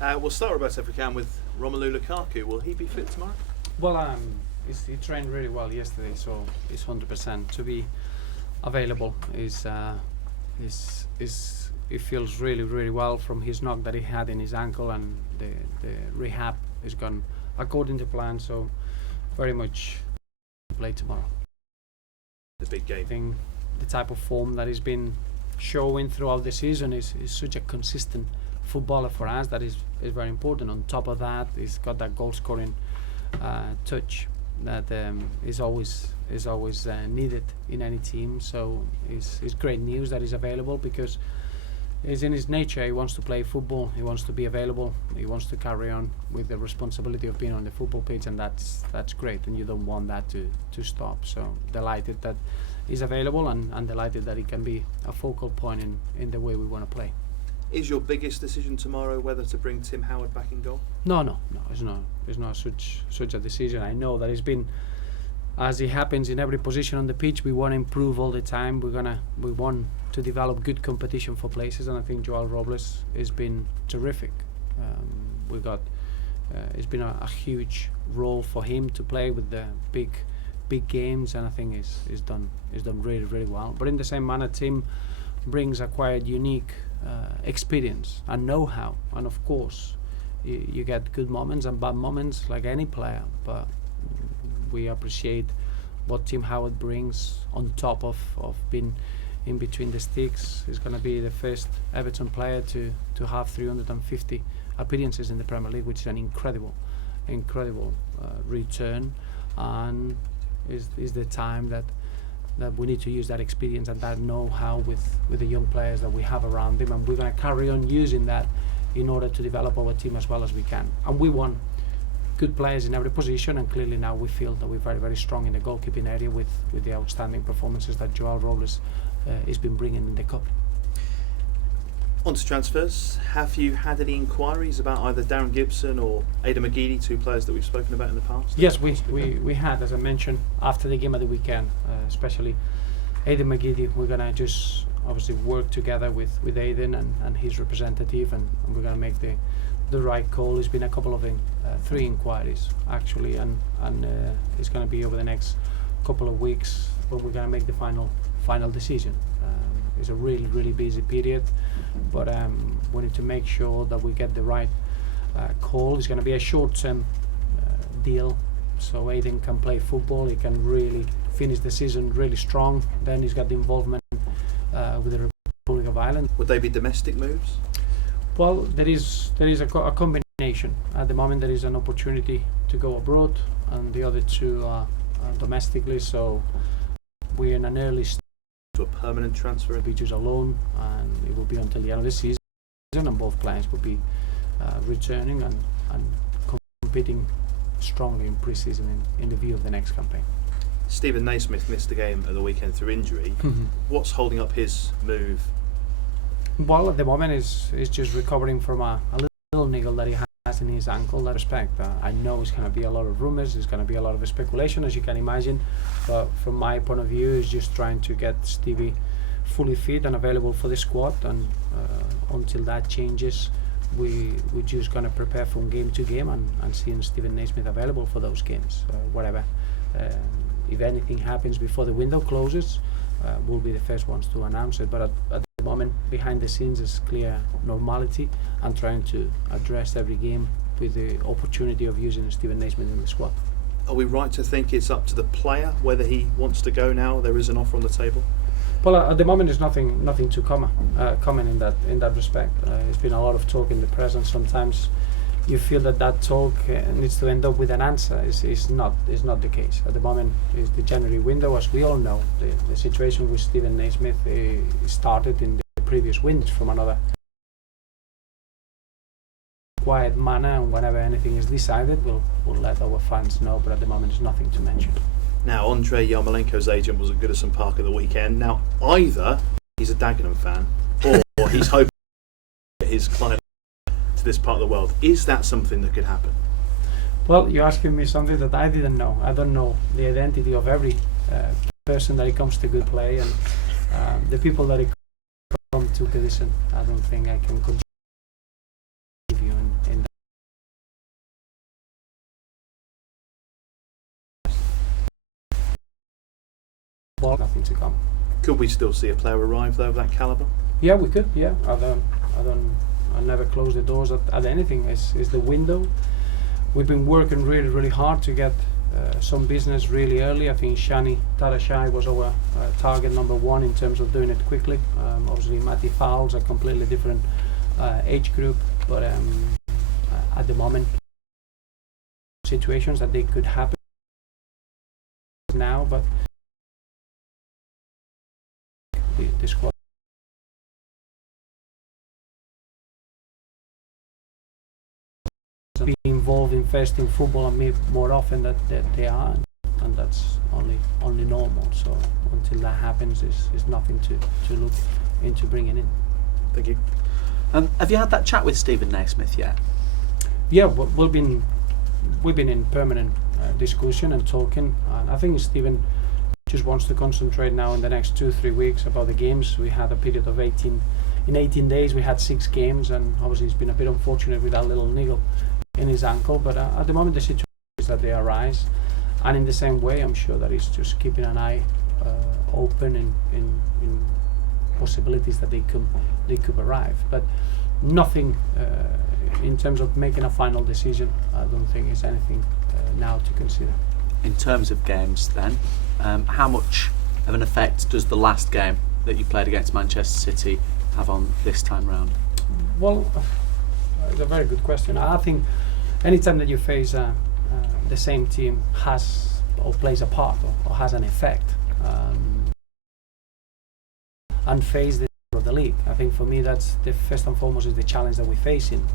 We'll start, Roberto, if we can, with Romelu Lukaku. Will he be fit tomorrow? Well, he trained really well yesterday, so he's 100% to be available. He feels really well from his knock that he had in his ankle, and the rehab is gone according to plan. So very much play tomorrow. The big game. I think the type of form that he's been showing throughout the season is such a consistent footballer for us that is very important. On top of that, he's got that goal scoring touch that is always needed in any team. So it's great news that he's available, because it's in his nature. He wants to play football, he wants to be available, he wants to carry on with the responsibility of being on the football pitch, and that's great, and you don't want that to stop. So delighted that he's available, and delighted that he can be a focal point in the way we want to play. Is your biggest decision tomorrow whether to bring Tim Howard back in goal? No, it's not such a decision. I know that it's been, as it happens in every position on the pitch, we want to improve all the time. We want to develop good competition for places, and I think Joao Robles has been terrific. It's been a huge role for him to play with the big games, and I think he's done really well. But in the same manner, Tim brings a quite unique experience and know-how, and of course you get good moments and bad moments like any player, but we appreciate what Tim Howard brings on top of being in between the sticks. He's going to be the first Everton player to have 350 appearances in the Premier League, which is an incredible return, and is the time that we need to use that experience and that know-how with the young players that we have around him, and we're going to carry on using that in order to develop our team as well as we can. And we want good players in every position, and clearly now we feel that we're very strong in the goalkeeping area with the outstanding performances that Joao Robles has been bringing in the cup. On to transfers. Have you had any inquiries about either Darren Gibson or Aidan McGeady, two players that we've spoken about in the past? Yes, we had, as I mentioned, after the game of the weekend, especially Aidan McGeady. We're going to just obviously work together with Aidan and his representative, and we're going to make the right call. There's been a couple of 3 inquiries actually, and it's going to be over the next couple of weeks when we're going to make the final decision. It's a really busy period, but we need to make sure that we get the right call. It's going to be a short-term deal, so Aidan can play football. He can really finish the season really strong. Then he's got the involvement with the Republic of Ireland. Would they be domestic moves? Well, there is a combination. At the moment, there is an opportunity to go abroad, and the other 2 are domestically. So we're in an early stage to a permanent transfer. We choose a loan, and it will be until the end of the season, and both players will be returning and competing strongly in pre-season in the view of the next campaign. Stephen Naismith missed a game at the weekend through injury. What's holding up his move? Well, at the moment is just recovering from a little niggle that he has in his ankle. In that respect, I know there's going to be a lot of rumours, there's going to be a lot of speculation, as you can imagine, but from my point of view, is just trying to get Stevie fully fit and available for the squad, and until that changes, we're just going to prepare from game to game and seeing Stephen Naismith available for those games. Whatever, if anything happens before the window closes, we'll be the first ones to announce it, but at the moment, behind the scenes is clear normality, and trying to address every game with the opportunity of using Stephen Naismith in the squad. Are we right to think it's up to the player whether he wants to go now? There is an offer on the table. Well, at the moment, there's nothing to comment in that respect. There's been a lot of talk in the press, and sometimes you feel that talk needs to end up with an answer. It's not the case. At the moment, is the January window, as we all know. The situation with Stephen Naismith started in the previous window from another quiet manner, and whenever anything is decided, we'll let our fans know, but at the moment there's nothing to mention. Now, Andrei Yarmolenko's agent was at Goodison Park at the weekend. Now, either he's a Dagenham fan, or he's hoping to get his client to this part of the world. Is that something that could happen? Well, you're asking me something that I didn't know. I don't know the identity of every person that comes to good play, and the people that come to Goodison. I don't think I can give you in Could we still see a player arrive though of that calibre? Yeah, we could. Yeah, I never close the doors at anything. It's the window. We've been working really hard to get some business really early. I think Shani Tarashai was our target number one in terms of doing it quickly. Obviously, Matty Fowles, a completely different age group, but at the moment, situations that they could happen now, but the squad. Be involved in first-team football and me more often that they are, and that's only normal. So until that happens, is nothing to look into bringing in. Thank you. Have you had that chat with Stephen Naismith yet? Yeah, we've been in permanent discussion and talking, and I think Stephen just wants to concentrate now in the next 2-3 weeks about the games. We had a period of 18 days. We had 6 games, and obviously it's been a bit unfortunate with that little niggle in his ankle, but at the moment the situation is that they arise, and in the same way I'm sure that he's just keeping an eye open in possibilities that they could arrive, but nothing in terms of making a final decision. I don't think is anything now to consider. In terms of games then, how much of an effect does the last game that you played against Manchester City have on this time round? Well, it's a very good question. I think anytime that you face the same team has or plays a part or has an effect, and face the league. I think for me that's the first and foremost is the challenge that we're facing.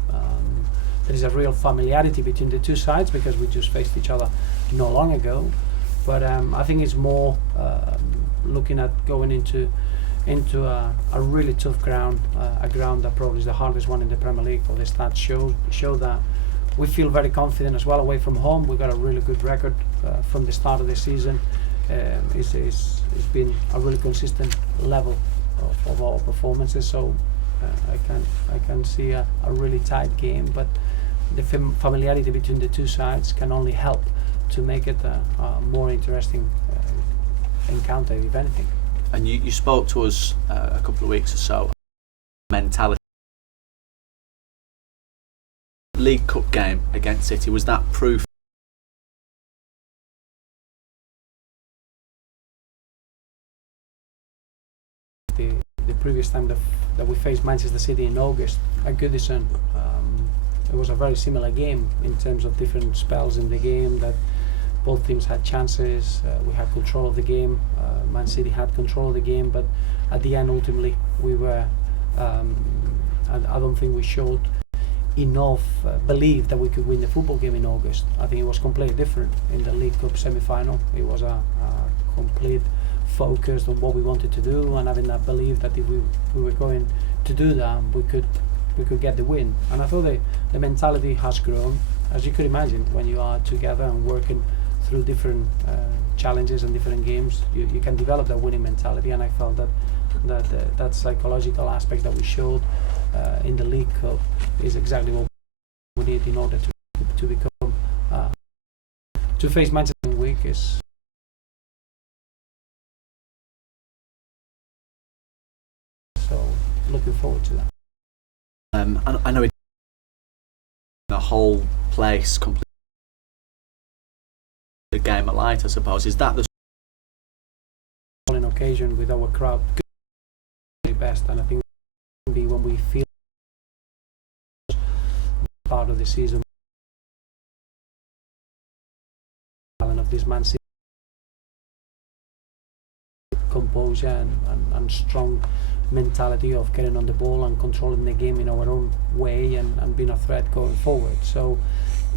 There is a real familiarity between the two sides because we just faced each other not long ago, but I think it's more looking at going into a really tough ground, a ground that probably is the hardest one in the Premier League. All the stats show that. We feel very confident as well away from home. We've got a really good record from the start of the season. It's been a really consistent level of our performances. So I can see a really tight game, but the familiarity between the two sides can only help to make it a more interesting encounter, if anything. And you spoke to us a couple of weeks or so. Mentality. League Cup game against City, was that proof? The previous time that we faced Manchester City in August at Goodison, it was a very similar game in terms of different spells in the game that both teams had chances. We had control of the game. Man City had control of the game, but at the end, ultimately, we were. I don't think we showed enough belief that we could win the football game in August. I think it was completely different in the League Cup semi-final. It was a complete focus on what we wanted to do, and having that belief that if we were going to do that, we could get the win. And I thought the mentality has grown, as you could imagine, when you are together and working through different challenges and different games, you can develop that winning mentality. And I felt that psychological aspect that we showed in the League Cup is exactly what we need in order to become to face Manchester week. Is so looking forward to that. I know the whole place completely the game alight, I suppose. Is that the occasion with our crowd best? And I think be when we feel part of the season of this Man City composure and strong mentality of getting on the ball and controlling the game in our own way and being a threat going forward. So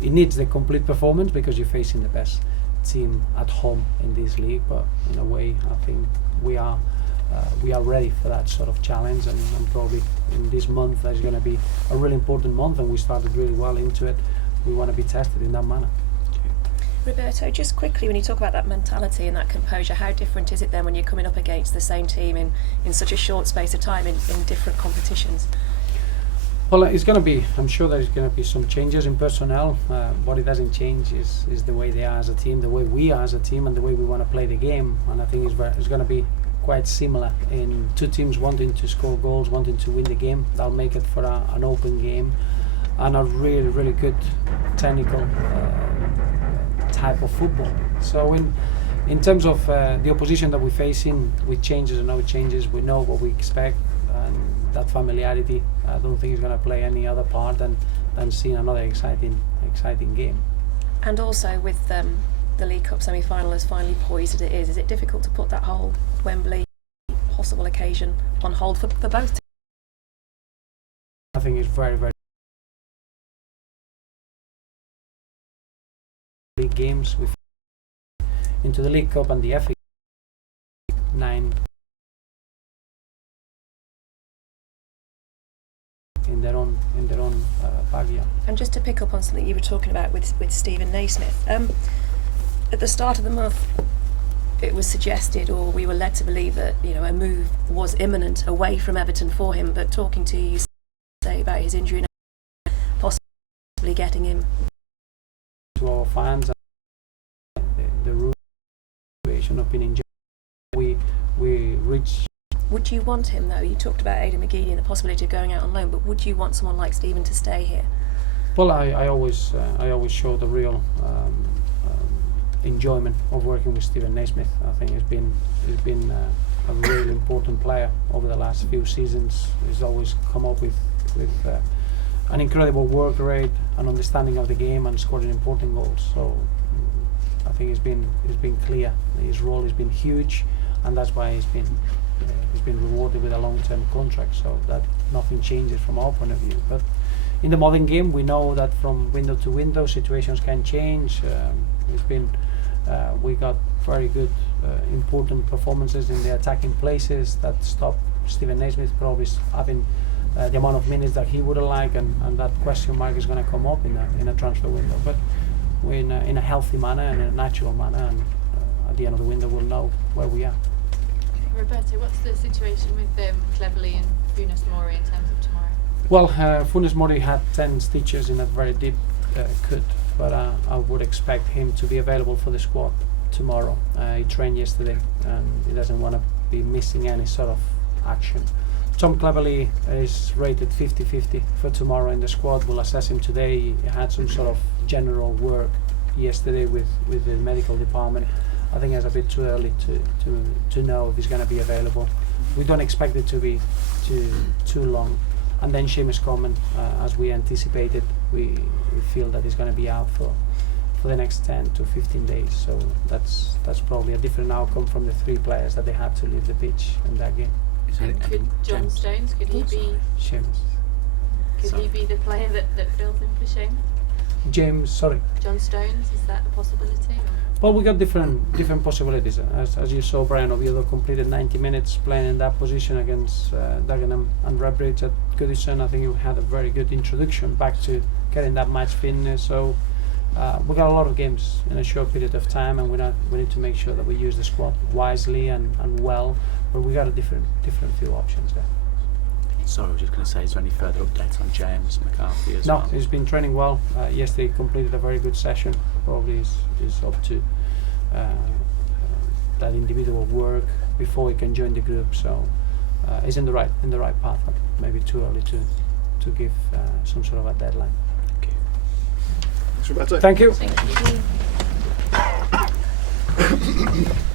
it needs the complete performance because you're facing the best team at home in this league, but in a way I think we are ready for that sort of challenge, and probably in this month there's going to be a really important month, and we started really well into it. We want to be tested in that manner. Roberto, just quickly, when you talk about that mentality and that composure, how different is it then when you're coming up against the same team in such a short space of time in different competitions? Well, it's going to be, I'm sure there's going to be some changes in personnel. What it doesn't change is the way they are as a team, the way we are as a team, and the way we want to play the game. And I think it's going to be quite similar in two teams wanting to score goals, wanting to win the game. That'll make it for an open game and a really, really good technical type of football. So in terms of the opposition that we're facing, with changes or no changes, we know what we expect, and that familiarity, I don't think is going to play any other part than seeing another exciting game. And also with the League Cup semi-final as finally poised as it is it difficult to put that whole Wembley possible occasion on hold for both teams? I think it's very, very big games with into the League Cup and the FA 9 in their own backyard. And just to pick up on something you were talking about with Stephen Naismith, at the start of the month it was suggested, or we were led to believe, that a move was imminent away from Everton for him, but talking to you say about his injury now, possibly getting him to our fans and the rule situation of being injured, we reached. Would you want him though? You talked about Aidan McGeady and the possibility of going out on loan, but would you want someone like Stephen to stay here? Well, I always show the real enjoyment of working with Stephen Naismith. I think he's been a really important player over the last few seasons. He's always come up with an incredible work rate, an understanding of the game, and scoring important goals. So I think it's been clear. His role has been huge, and that's why he's been rewarded with a long-term contract. So that nothing changes from our point of view. But in the modern game, we know that from window to window, situations can change. We got very good, important performances in the attacking places that stopped Stephen Naismith probably having the amount of minutes that he would have liked, and that question mark is going to come up in a transfer window. But we're in a healthy manner and in a natural manner, and at the end of the window we'll know where we are. Roberto, what's the situation with Cleverley and Funes Mori in terms of tomorrow? Well, Funes Mori had 10 stitches in a very deep cut, but I would expect him to be available for the squad tomorrow. He trained yesterday and he doesn't want to be missing any sort of action. Tom Cleverley is rated 50-50 for tomorrow in the squad. We'll assess him today. He had some sort of general work yesterday with the medical department. I think it's a bit too early to know if he's going to be available. We don't expect it to be too long. And then Seamus Coleman, as we anticipated, we feel that he's going to be out for the next 10 to 15 days. So that's probably a different outcome from the 3 players that they had to leave the pitch in that game. And could John Stones, could he be the player that fills in for Seamus? John Stones, is that a possibility? Well, we got different possibilities. As you saw, Brian Oviedo completed 90 minutes playing in that position against Dagenham and Redbridge at Goodison. I think he had a very good introduction back to getting that match fitness. So we got a lot of games in a short period of time, and we need to make sure that we use the squad wisely and well. But we got a different few options there. Sorry, I was just going to say, is there any further updates on James McCarthy as well? No, he's been training well. Yesterday he completed a very good session. Probably is up to that individual work before he can join the group. So he's in the right path. Maybe too early to give some sort of a deadline. Thank you. Thanks, Roberto. Thank you. Thank you.